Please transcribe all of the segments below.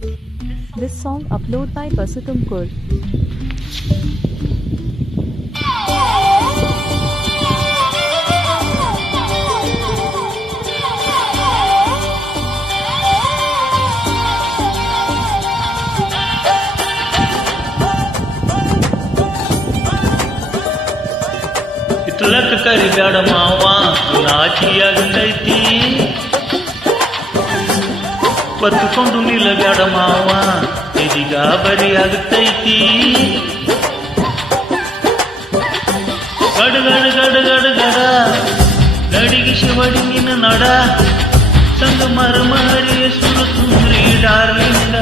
This song uploaded by Basutum Kur. तिलक कर बड़ मावा नाचिया गई ಬತ್ತುಕೊಂಡು ನಿಲ್ಲಬೇಡ ಮಾವ ಇದೀಗ ಬರಿ ಆಗತೈತಿ ಗಡ ಗಡ ಗಡ ಗಡ ಗಡ ನಡಿಗಿಸಿ ಹೊಡಿಗಿನ ನಡ ಸಂಗ ಮರಮರಿಯ ಸುರು ತುಂಬ್ರಿ ಡಾರ್ಲಿಂಗ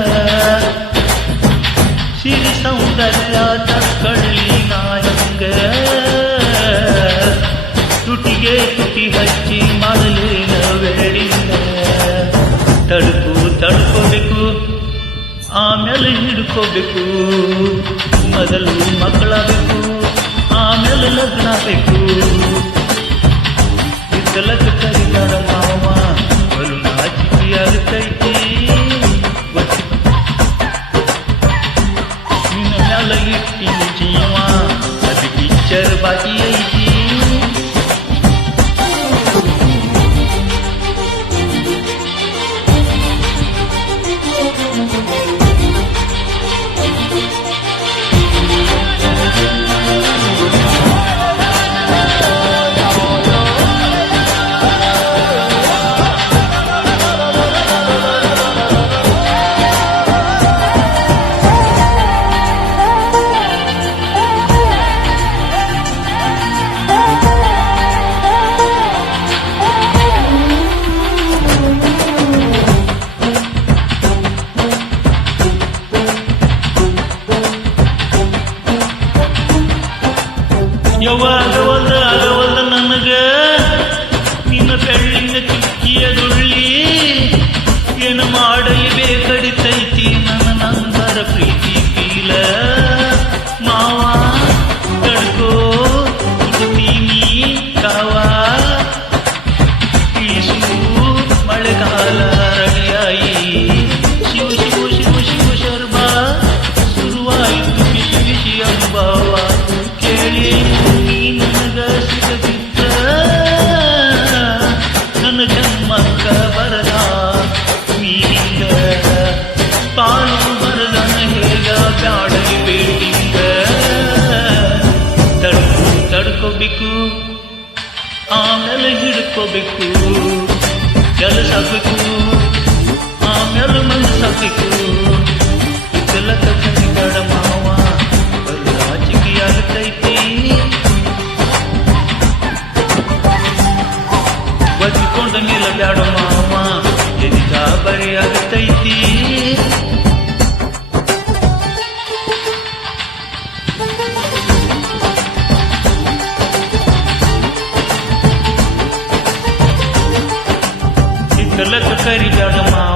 ಸಿರಿ ಸೌಂದರ್ಯ ತಕ್ಕಳ್ಳಿ ನಾಯಂಗ ತುಟಿಗೆ ತುಟಿ ಹಚ್ಚಿ ತಡುಕು ತಡ್ಕೋಬೇಕು ಆಮೇಲೆ ಹಿಡ್ಕೋಬೇಕು ಮೊದಲು ಮಕ್ಕಳಾಗಬೇಕು. ಯಾವಾಗವಲ್ಲ ಆಗವಲ್ಲ ನನಗ. ನಿನ್ನ ಬೆಳ್ಳಿನ ಚುಕ್ಕಿಯ ದುಳ್ಳಿ ಏನು ಮಾಡಲಿ ಬೇಕಡಿತೈತಿ ನನ್ನ ನಂಬರ ಪ್ರೀತಿ. ತಡ್ಕೋಬೇಕು ಆಮೇಲೆ ಹಿಡ್ಕೋಬೇಕು ಕೆಲಸ ಬೇಕು ಆಮೇಲೆ ಮನಸ್ಸಾಗಬೇಕು ಇದೆಲ್ಲ ಕಟ್ಟಿಬೇಡ ಮಾವ ಬಲು ರಾಜಕೀಯಾಗತೈತಿ ಬಚ್ಚಿಕೊಂಡ ನಿಲ್ಲಬೇಡ ಮಾವ ಎದಿಗ ಬರಿ ಆಗತೈತಿ ಇದ್ದಲಕ್ಕ ಕರಿಬೇಡ ಮಾವ